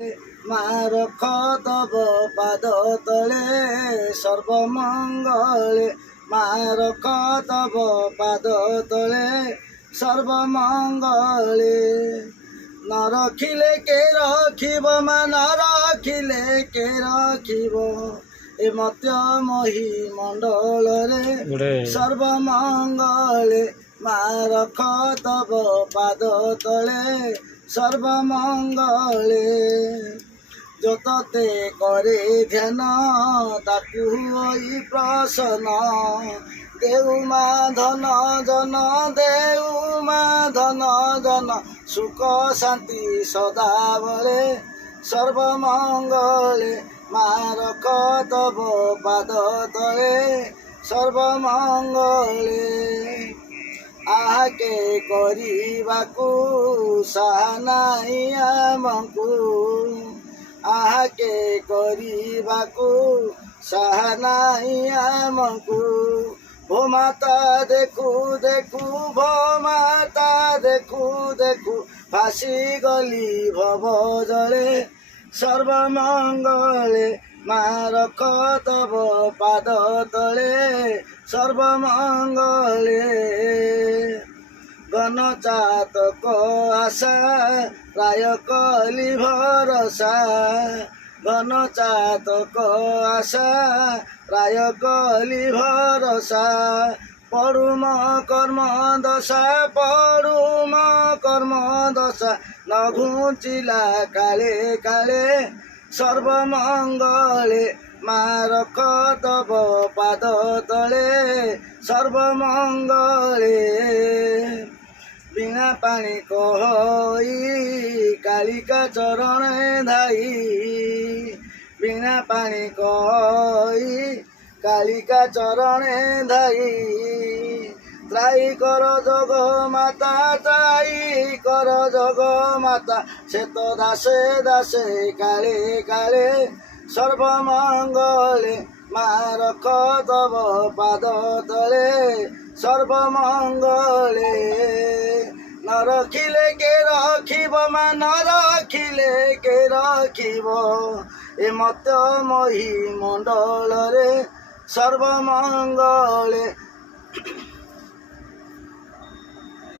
मारख तब पाद तले सर्वमंगले मारख तब पाद तले सर्वमंगले न रखिले के रखिब मा न रखिले के रखिब ए मत्य मही मंडल रे सर्वमंगले मारख तब पाद तले सर्वमंगले जतते करे ध्यान ताकु होई प्रसन्न देउमा धन जन देउमा धन जन सुख शांति सदा बले सर्वमंगले मारख तब पाद तले सर्वमंगले आके करिबाकु सानाई आमकु आके करिबाकु सानाई आमकु भो माता देखु देखु भो माता देखु देखु फासी गली भव जले सर्वमंगले मारख तब पाद तले सर्वमंगले गण चातक आशा प्राय कली भरसा गण चातक आशा प्राय कली भरसा पढुम कर्म दशा पढुम कर्म दशा न घुचिला काले काले सर्वमंगले मारख तब पाद तले सर्वमंगले बिना पानी कही कालिका चरण धाई बिना पानी कही कालिका चरण धाई त्राई कर जग माता त्राई कर जग माता से तो दासे दासे काले काले सर्वमंगले मारख तब पाद तले सर्वमंगले न रखिले के रखिब मा न रखिले के रखिब ए मत मही मंडल रे सर्वमंगले।